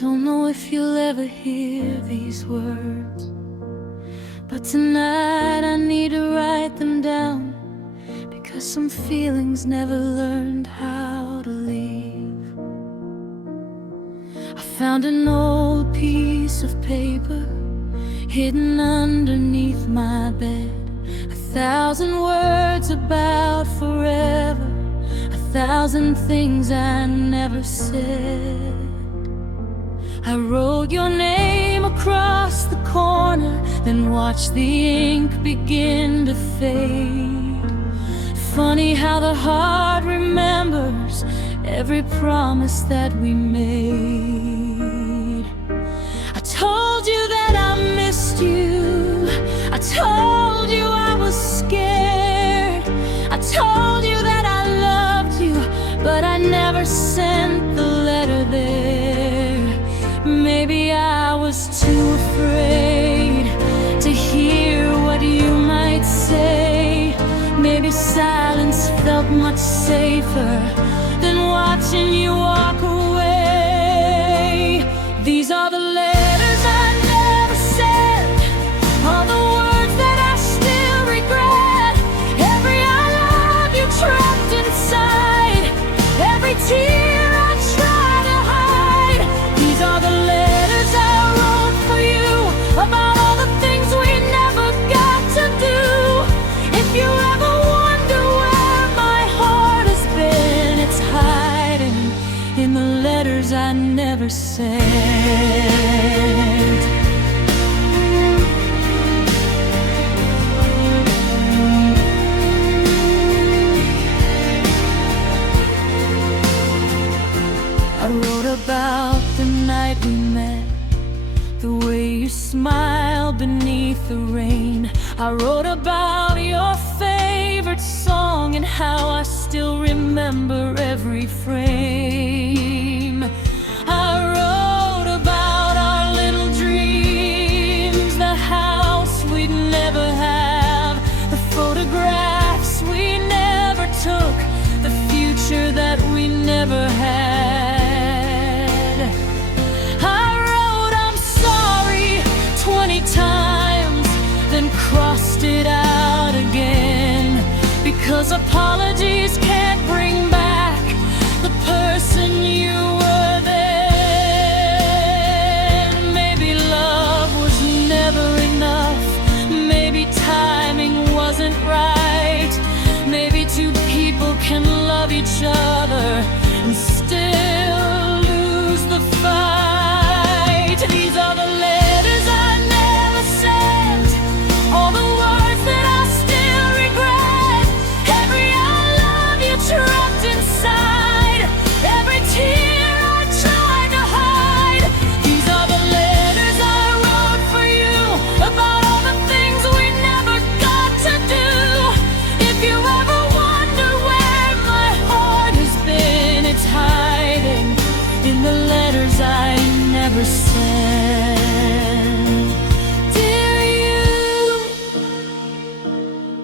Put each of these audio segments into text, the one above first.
Don't know if you'll ever hear these words, but tonight I need to write them down, because some feelings never learned how to leave. I found an old piece of paper hidden underneath my bed. 1,000 words about forever, 1,000 things I never said. I wrote your name across the corner, then watched the ink begin to fade. Funny how the heart remembers every promise that we made. I told you that I missed you, I told you I was scared, I told you that I loved you, but I never sent the letter there. Maybe I was too afraid to hear what you might say. Maybe silence felt much safer than watching you walk away. These are the letters I never sent, all the words that I still regret, every I love you trapped inside, every tear I try to hide. These are the letters I wrote for you, about all the things we never got to do. If you ever wonder where my heart has been, it's hiding in the letters I never sent. I wrote about the night we met, the way you smiled beneath the rain. I wrote about your favorite song and how I still remember every frame. I wrote about our little dreams, the house we'd never have, the photographs we never took, the future that we never had. I wrote I'm sorry 20 times, then crossed it out again, because apologies can't bring back the person you were then. Maybe love was never enough, maybe timing wasn't right, maybe two people can love each other and still lose the fight. These are the letters I never sent, all the words that I still regret, every I love you trapped inside, every tear I tried to hide. These are the letters I wrote for you, about all the things we never got to do. If you ever wonder where my heart has been, it's hiding in the letters I never sent. Dear you,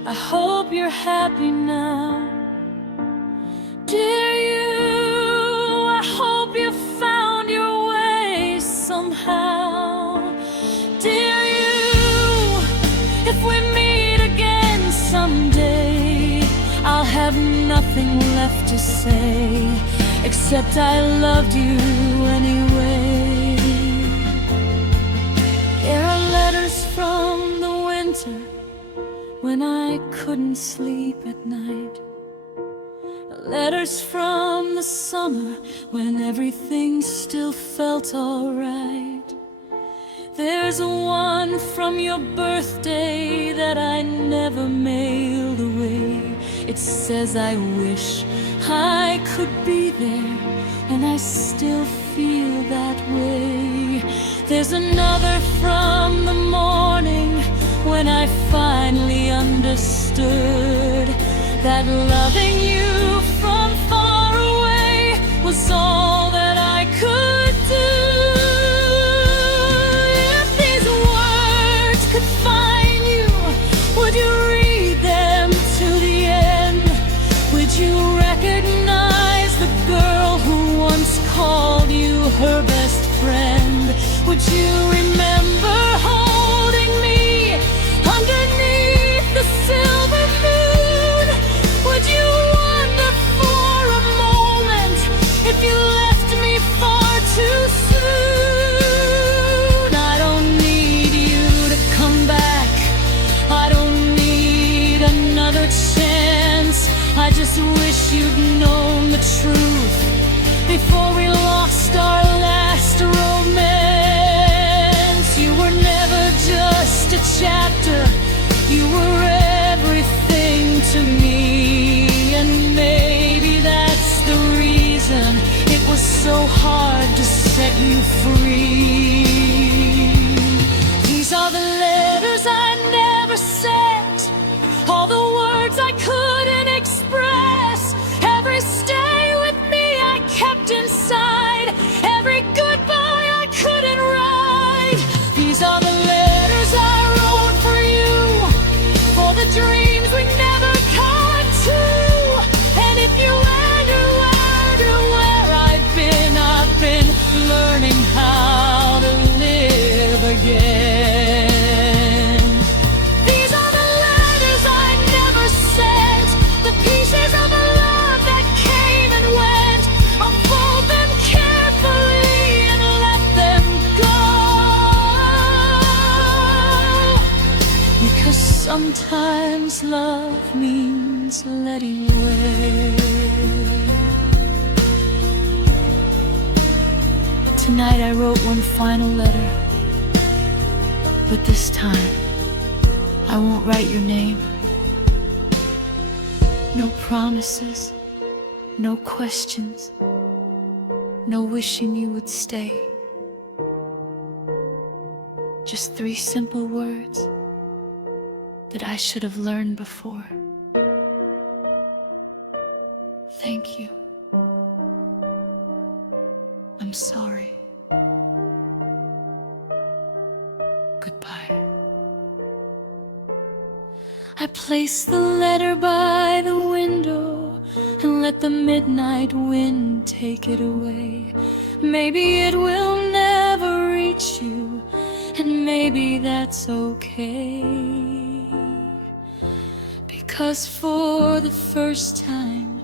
I hope you're happy now. Dear you, I hope you found your way somehow. Dear you, if we meet again someday, I'll have nothing left to say except I loved you anyway. There are letters from the winter when I couldn't sleep at night, letters from the summer when everything still felt alright. There's one from your birthday that I never mailed away. It says I wish I could be there, and I still feel that way. There's another from the morning when I finally understood that loving you from far away was all that I could do. If these words could find you, would you read them to the end? Would you recognize the girl who once called you her best friend. Would you remember holding me underneath the silver moon? Would you wonder for a moment if you left me far too soon? I don't need you to come back. I don't need another chance. I just wish you'd known the truth before we lost our last romance. You were never just a chapter, you were everything to me. And maybe that's the reason it was so hard to set you free. These are the letters I never sent, all the words I couldn't express, every stay with me I kept inside, every goodbye I couldn't write. These are the letters I wrote for you, for the dreams we never got to. And if you wonder where I've been learning how to live again. These are the letters I never sent, the pieces of a love that came and went. I'll fold them carefully and let them go, because sometimes love means letting away. Tonight I wrote one final letter, but this time I won't write your name. No promises, no questions, no wishing you would stay. Just 3 simple words that I should have learned before. Thank you. I'm sorry. Goodbye. I place the letter by the window and let the midnight wind take it away. Maybe it will never reach you, and maybe that's okay, because for the first time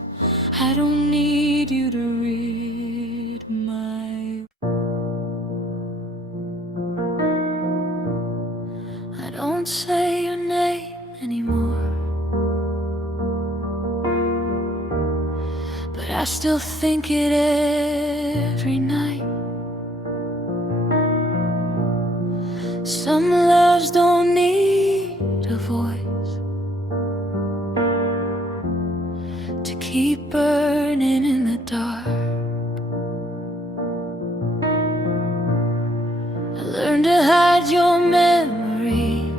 I don't need you to read my. I don't say your name anymore, but I still think it every night. Some loves don't need a voice to keep burning in the dark. I learned to hide your memory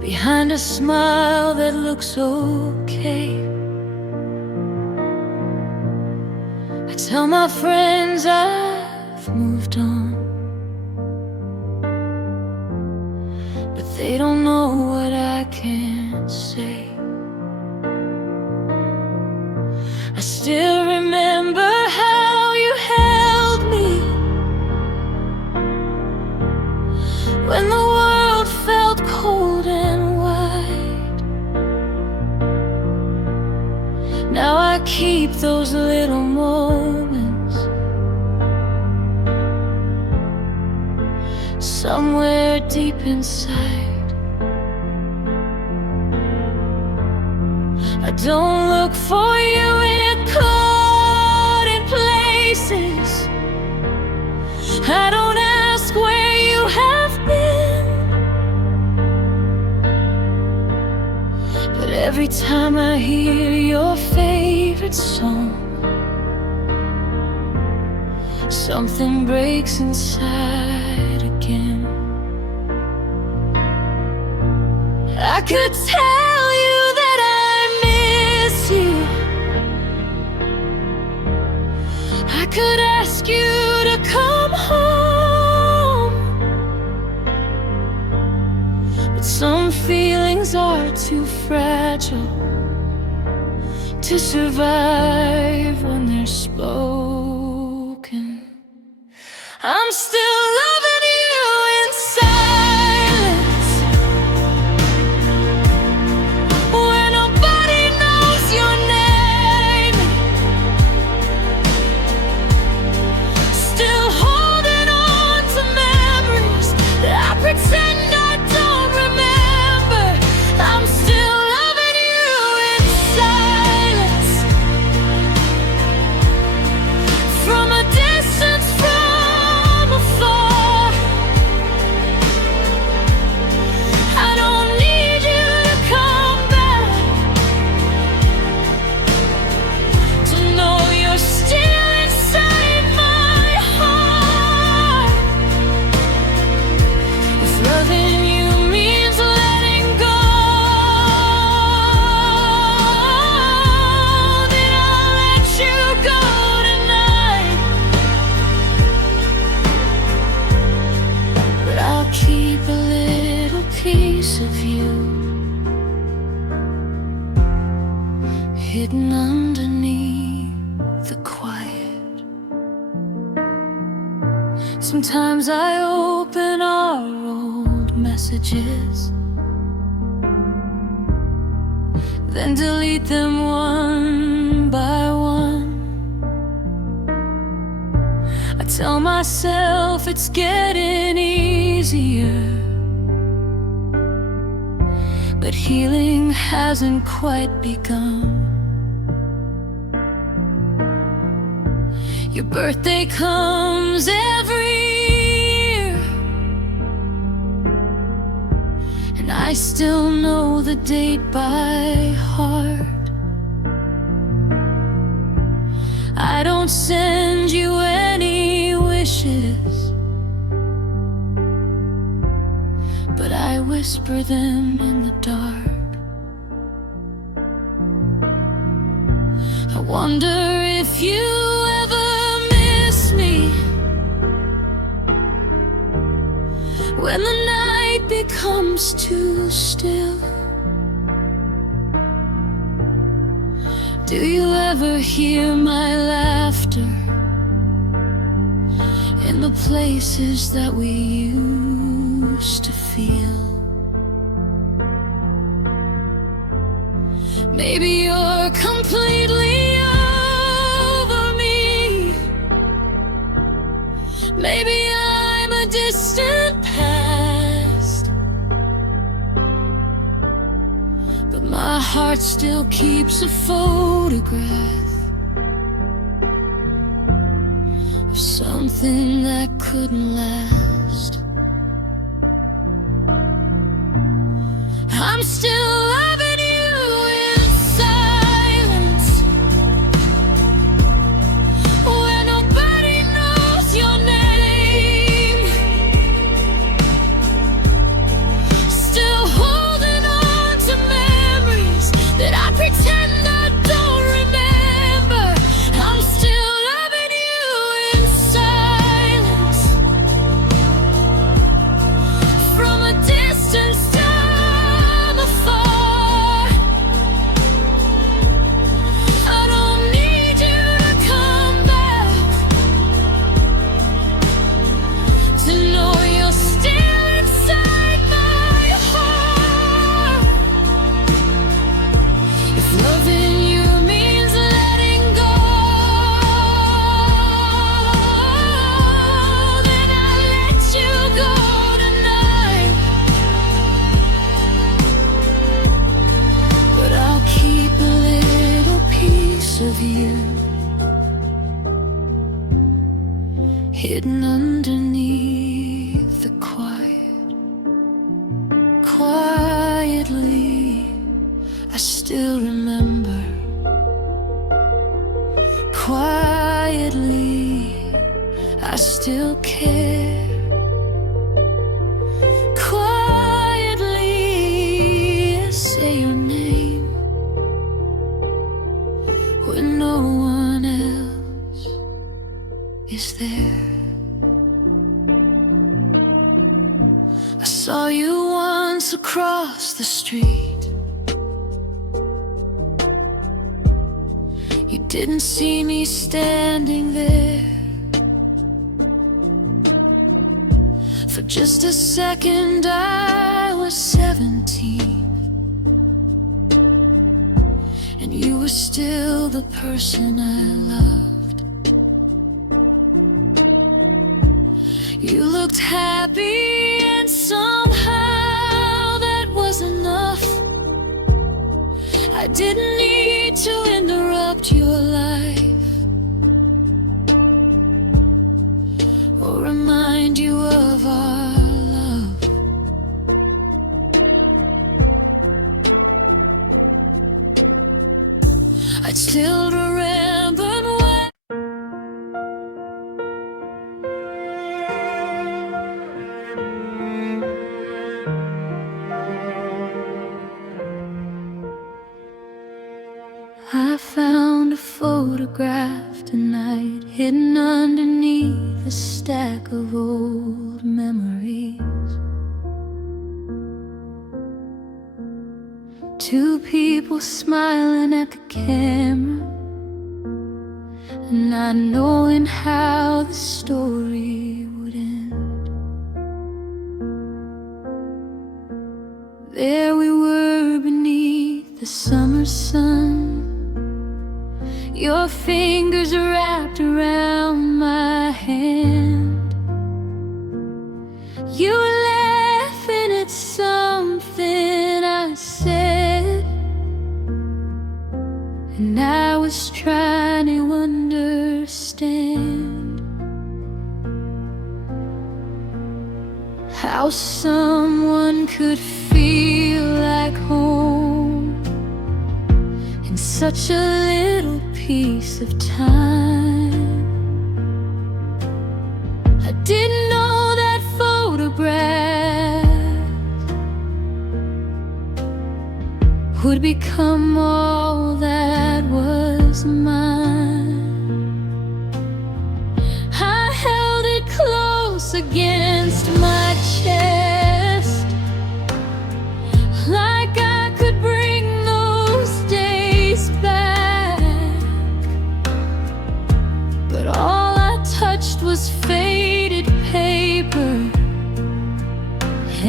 behind a smile that looks okay. I tell my friends I've moved on, but they don't know what I can't say. I still remember how you held me when the world felt cold and white. Now I keep those little moments somewhere deep inside. I don't look for you in crowded places. I don't ask where you have been, but every time I hear your favorite song, something breaks inside again. I could tell you that I miss you, I could ask you to come home, but some feelings are too fragile to survive when they're spoken. Sometimes I open our old messages, then delete them one by one. I tell myself it's getting easier, but healing hasn't quite begun. Your birthday comes every year, and I still know the date by heart. I don't send you any wishes, but I whisper them in the dark. I wonder if you ever miss me when the night becomes too still. Do you ever hear my laughter in the places that we used to feel? Maybe you're completely over me. Maybe I'm a distant past, but my heart still keeps a photograph of something that couldn't last. I'm still loving you in silence, where nobody knows your name. Still holding on to memories that I pretend I don't remember. I'm still loving you in silence, from a distance time afar. I don't need you to come back to know you're still inside my heart. If loving you means letting go, then I'll let you go tonight. But I'll keep a little piece of you hidden underneath the quiet. Quietly, I still remember. Quietly, I still care. Quietly, I say your name when no one else is there. I saw you once across the street. You didn't see me standing there. For just a second I was 17, and you were still the person I loved. You looked happy, and somehow that was enough. I didn't need to interrupt your life or remind you of our love. I'd still remember when I found a photograph tonight, hidden underneath a stack of old memories. Two people smiling at the camera, and not knowing how the story would end. the summer sun. Your fingers wrapped around my hand. You were laughing at something I said, and I was trying to understand how someone could feel like home in such a little piece of time. I didn't know that photograph would become all that was mine. I held it close against my chest, like I could bring those days back. But all I touched was faded paper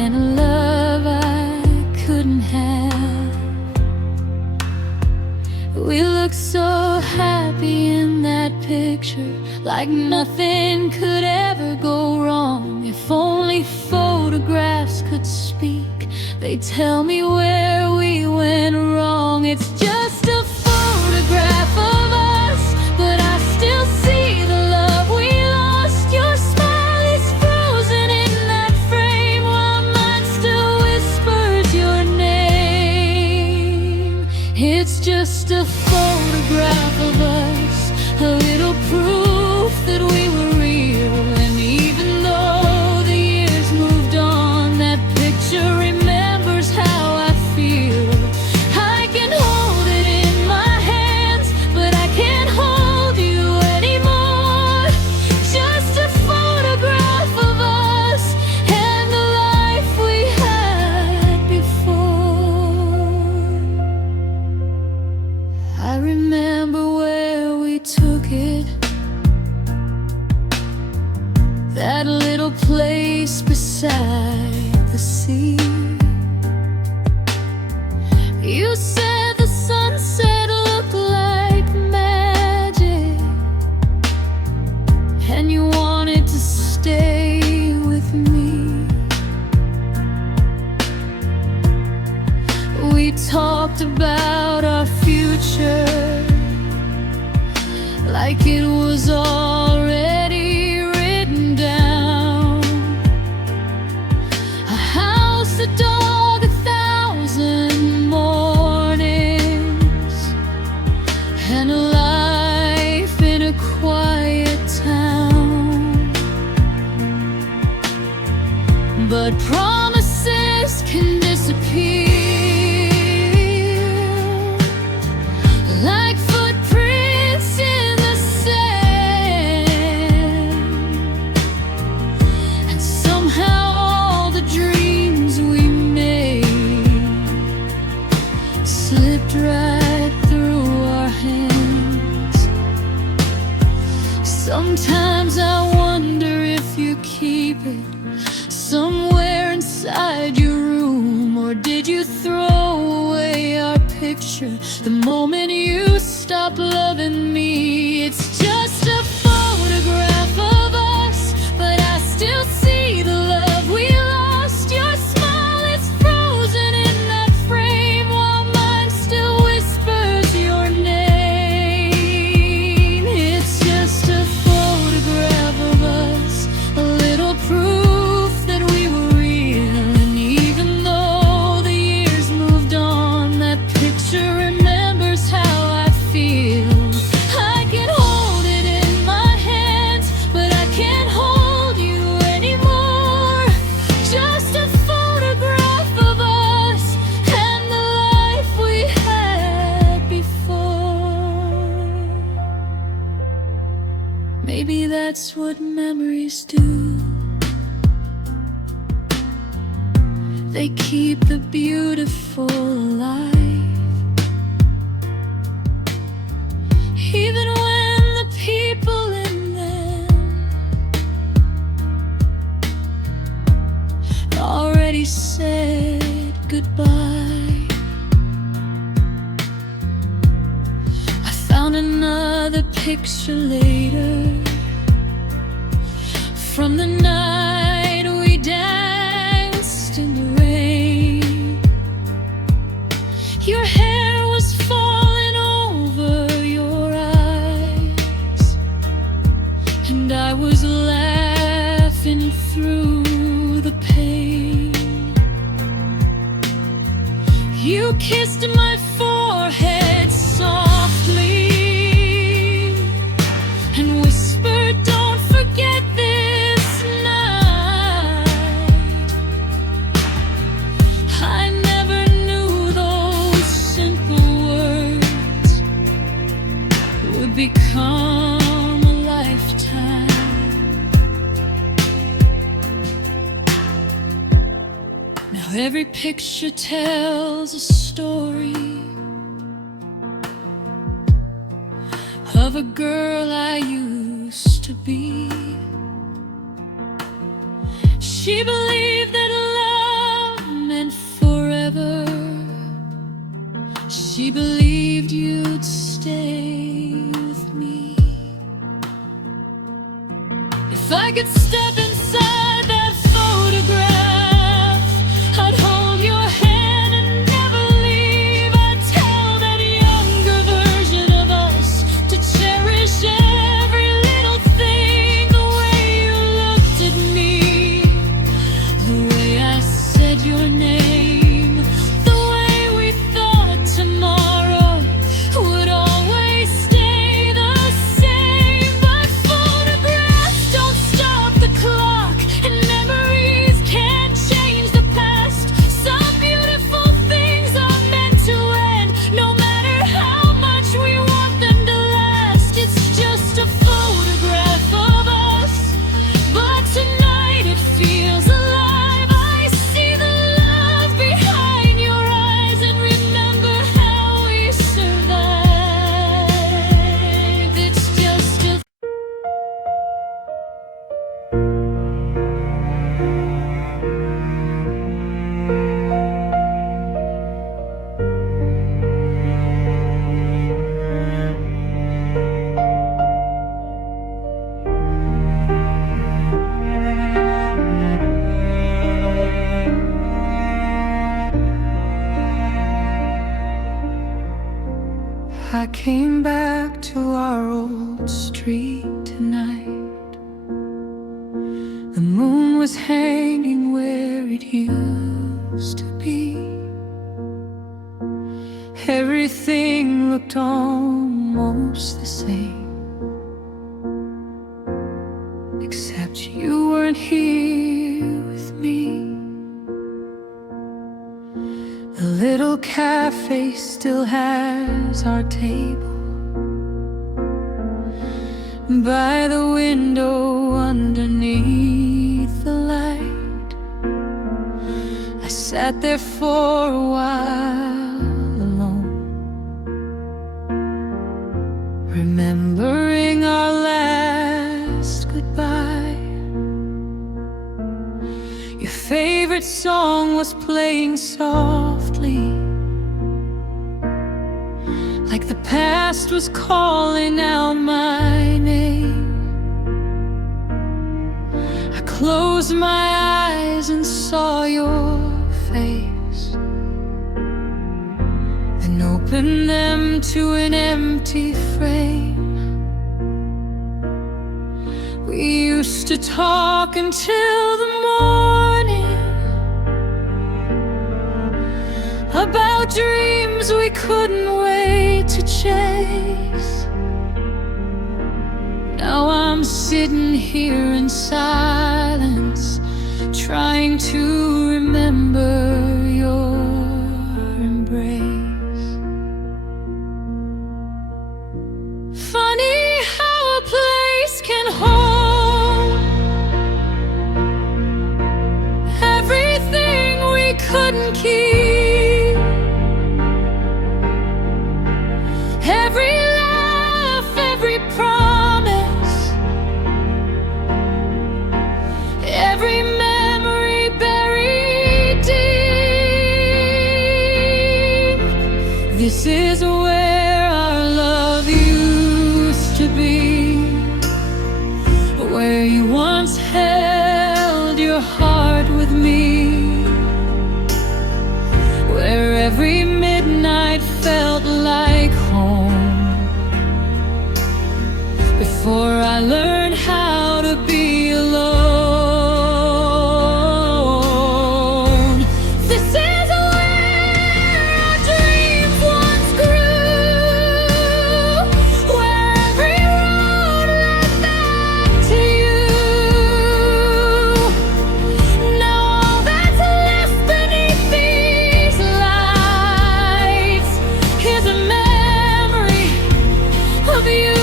and a love I couldn't have. We looked so happy in that picture, like nothing could ever go wrong. If only photographs could speak, they'd tell me where we went wrong. It's just a photograph of us, but I still see the love we lost. Your smile is frozen in that frame, while mine still whispers your name. It's just a photograph of us, a little proof that we were real. And even though the years moved on, that picture remembers how I feel. I can hold it in my hands, but I can't hold you anymore. Just a photograph of us and the life we had before. I remember where we took it, that little place beside the sea. You said the sunset looked like magic, and you wanted to stay with me. We talked about our future like it was already written down. A house, a dog, 1,000 mornings, and a life in a quiet town. But promises can disappear like footprints in the sand, and somehow all the dreams we made slipped right through our hands. Sometimes I wonder if you keep it somewhere inside your room, or did you throw away our picture the moment you stopped loving me? It's just a photograph of us, but I still see the love we lost. Your smile is frozen in that frame, while mine still whispers your name. It's just a photograph of us, a little proof that we were real. And even though the years moved on, that picture remembers how I feel. I can hold it in my hands, but I can't hold you anymore. Just a photograph of us and the life we had before. Maybe that's what memories do. They keep the beautiful alive, even when the people in them already said goodbye. picture later, from the night we danced in the rain. Your hair was falling over your eyes, and I was laughing through the pain. You kissed my forehead softly and whispered, "Don't forget this night." I never knew those simple words would become a lifetime. Now every picture tells a story of a girl I used to be. She believed that love meant forever. She believed you'd stay with me. If I could step inside that photograph, I'd hold your hand and never leave. I'd tell that younger version of us to cherish every little thing, the way you looked at me, the way I said your name, the way we thought tomorrow would always stay the same. But photographs don't stop the clock, and memories can't change the past. Some beautiful things are meant to end, no matter how much we want them to last. It's just a photograph of us, but tonight it feels alive. I see the love behind your eyes and remember how we survived. It's just a I came back to our old street tonight. The moon was hanging where it used to be. Everything looked almost the same, except you weren't here with me. The little cafe still has our table by the window underneath the light. I sat there for a while alone, remembering our last goodbye. Your favorite song was playing softly, like the past was calling out my name. I closed my eyes and saw your face, then opened them to an empty frame. We used to talk until the morning about dreams we couldn't wait to chase. Now I'm sitting here in silence, trying to remember your embrace. Funny how a place can hold everything we couldn't keep, every laugh, every promise, every memory buried deep. where you once held your heart with me, where every midnight felt like home. Before I learned how to be alone, this is where our dreams once grew, where every road led back to you. Now all that's left beneath these lights is a memory of you.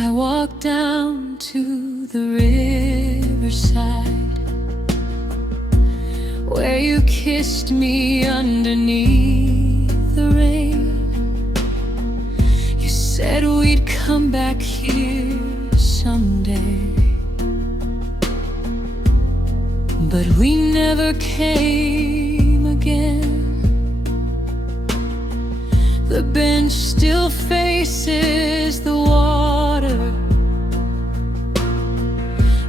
I walked down to the riverside, where you kissed me underneath the rain. You said we'd come back here someday, but we never came again. The bench still faces the water.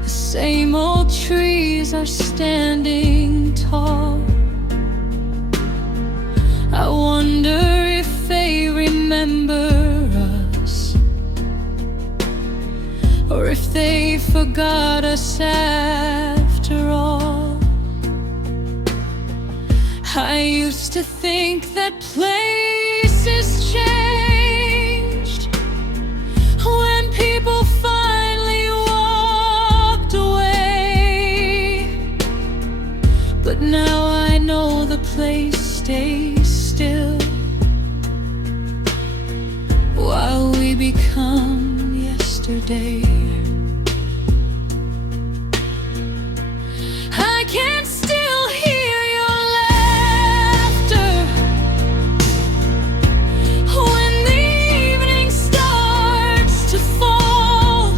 The same old trees are standing tall. I wonder if they remember us, or if they forgot us after all. I used to think that places changed when people finally walked away, but now I know the place stays still while we become yesterday. I can still hear your laughter when the evening starts to fall.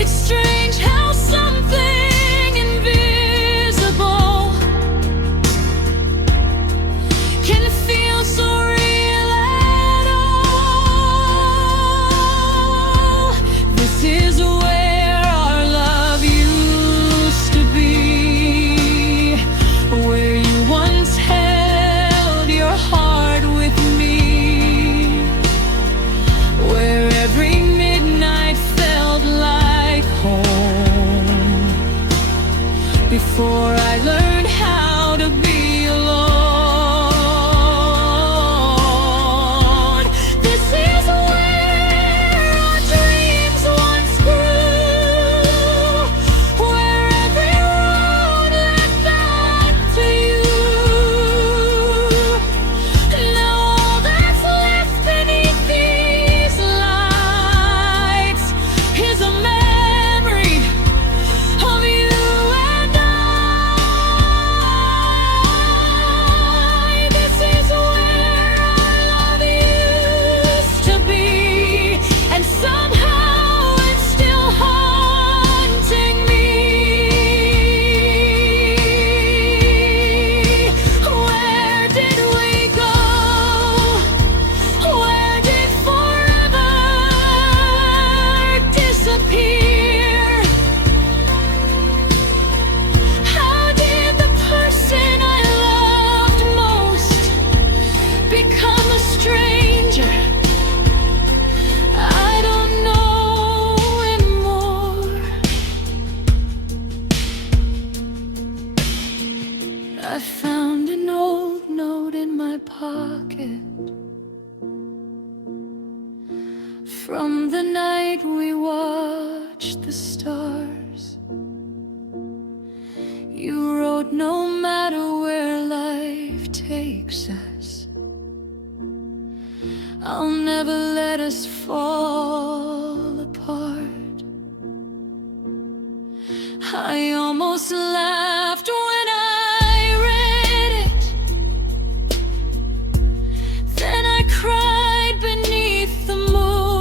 It's strange how something invisible can feel so real at all. This is where our love used to be, where you once held your heart with me, where every midnight felt like home. Before I learned how to be alone, this is where our dreams once grew, where every road led back to you. Now all that's left beneath these lights is a memory of you and I. This is where our love used to be, and somehow it's still haunting me. Where did we go? Where did forever disappear? How did the person I loved most become a stranger? I don't know anymore. I found an old note in my pocket from the night we watched the stars. You wrote, no matter where life takes us, I'll never let us fall apart. I almost laughed when I read it, then I cried beneath the moon.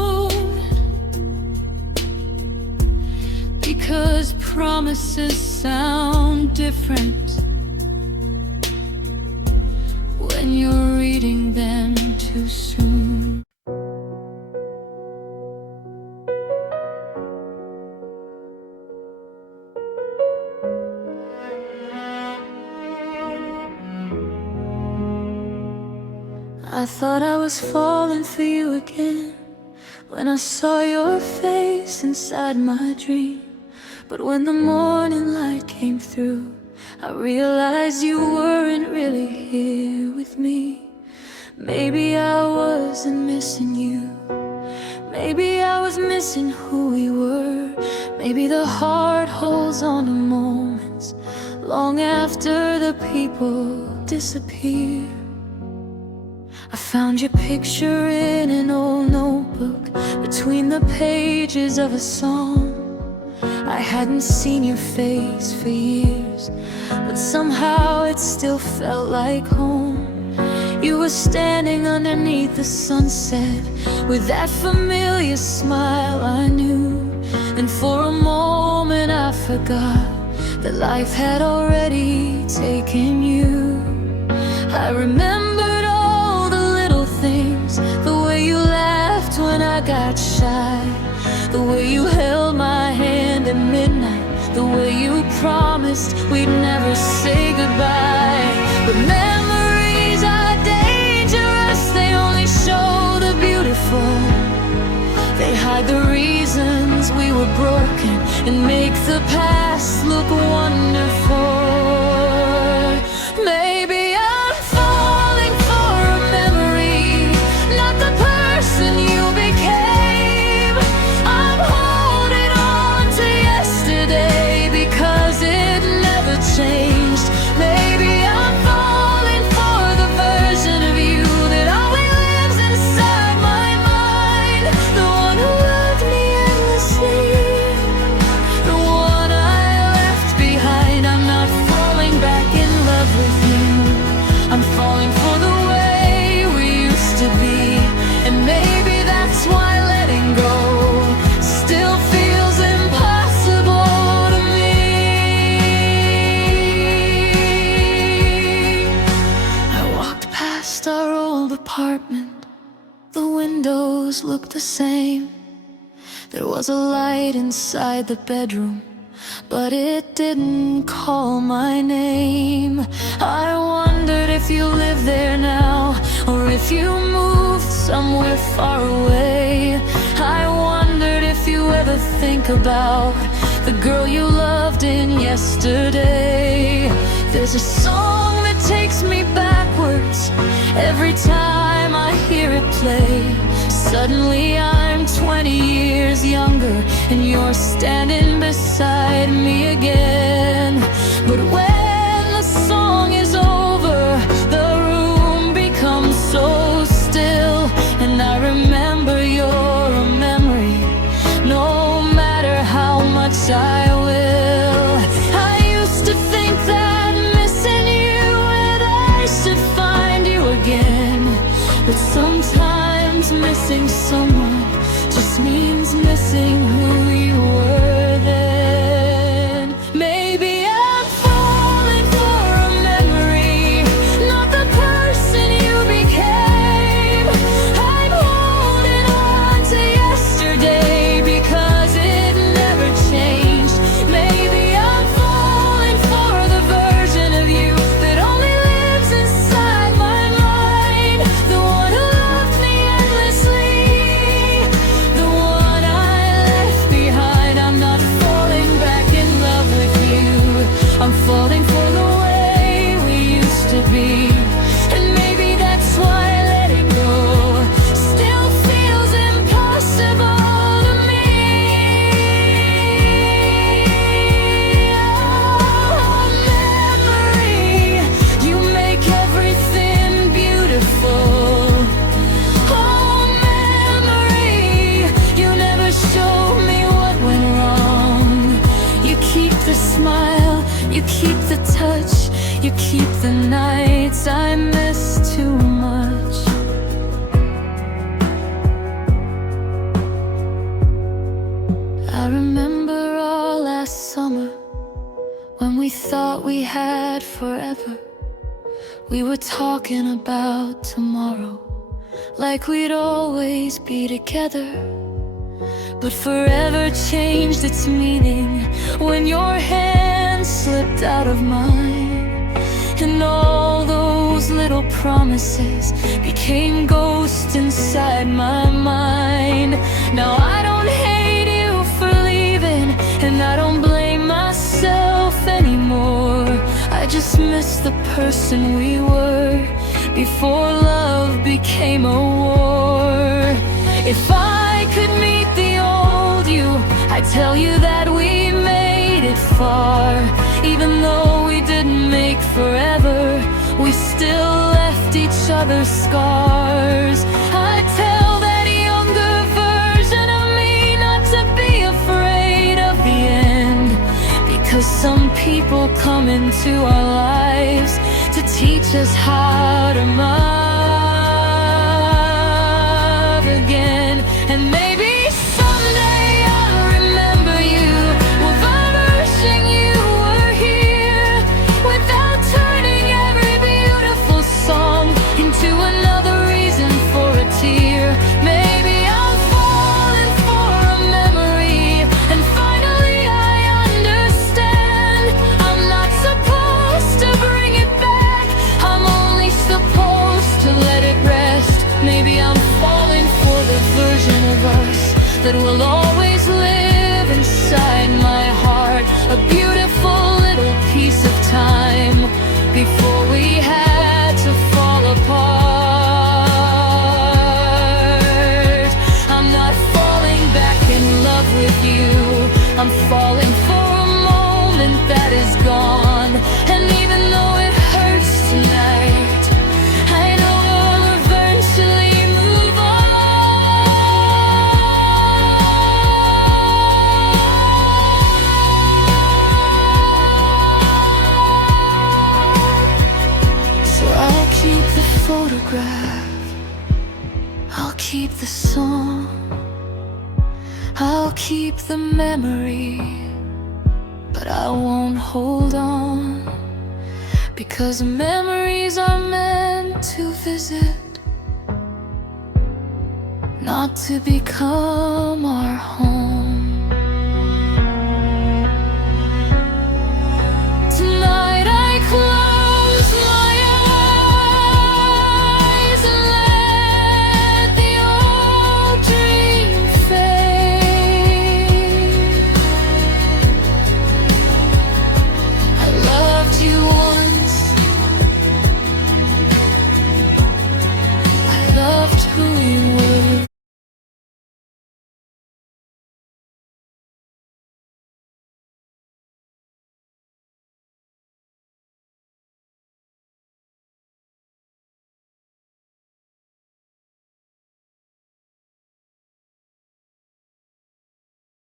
voices sound different when you're reading them too soon. I thought I was falling for you again when I saw your face inside my dream. But when the morning light came through, I realized you weren't really here with me. Maybe I wasn't missing you. Maybe I was missing who we were. Maybe the heart holds on to moments long after the people disappear. I found your picture in an old notebook between the pages of a song. I hadn't seen your face for years, but somehow it still felt like home. You were standing underneath the sunset with that familiar smile I knew. And for a moment I forgot that life had already taken you. I remembered all the little things, the way you laughed when I got shy, the way you held my hand at midnight, the way you promised we'd never say goodbye. But memories are dangerous, they only show the beautiful. They hide the reasons we were broken and make the past look wonderful. Maybe I'm falling for a memory, not the person you became. I'm holding on to yesterday because it never changed. Maybe I'm falling for the version of you that always lives inside my mind, the one who loved me endlessly, the one I left behind. I'm not falling back in love with you. I'm falling for the way we used to be, and maybe that's why letting go still feels impossible to me. I walked past our old apartment. The windows looked the same. There was a light inside the bedroom, but it didn't call my name. I wondered if you live there now, or if you moved somewhere far away. I wondered if you ever think about the girl you loved in yesterday. There's a song that takes me backwards every time I hear it play. Suddenly I'm 20 years younger, and you're standing beside me again. But when the song is over, the room becomes so still, and I remember you're a memory, no matter how much I will. I used to think that missing you and I should find you again, but sometimes missing someone just means missing who you were then. Maybe I'm falling for a memory, not the person you became. I'm holding on to yesterday because it never changed. Maybe I'm falling for the version of you that only lives inside my mind, the one who loved me endlessly, the one I left behind. I'm not falling back in love with you. I'm falling for the way we used to be, and maybe that's why letting go still feels impossible to me. Oh, memory, you make everything beautiful. Oh, memory, you never showed me what went wrong. You keep the smile, you keep the touch, you keep the nights I miss too much. I remember all last summer thought we had forever. We were talking about tomorrow, like we'd always be together. But forever changed its meaning when your hand slipped out of mine, and all those little promises became ghosts inside my mind. Now I don't hate you for leaving, and I don't blame myself anymore. I just miss the person we were before love became a war. If I could meet the old you, I'd tell you that we made it far. Even though we didn't make forever, we still left each other scars. I'd tell that younger version of me not to be afraid of the end, because some people come into our lives to teach us how to love again. And maybe someday I'll remember you without wishing you were here, without turning every beautiful song into another reason for a tear. Maybe I'm falling for a memory, and finally I understand I'm not supposed to bring it back, I'm only supposed to let it rest. Maybe I'm falling for the version of us that will always live inside my heart, a beautiful little piece of time before we had to fall apart. I'm not falling back in love with you, I'm falling for a moment that is gone. And even though it hurts tonight, I know we'll eventually move on. So I'll keep the photograph, I'll keep the song, I'll keep the memory, but I won't hold on, because memories are meant to visit, not to become our home.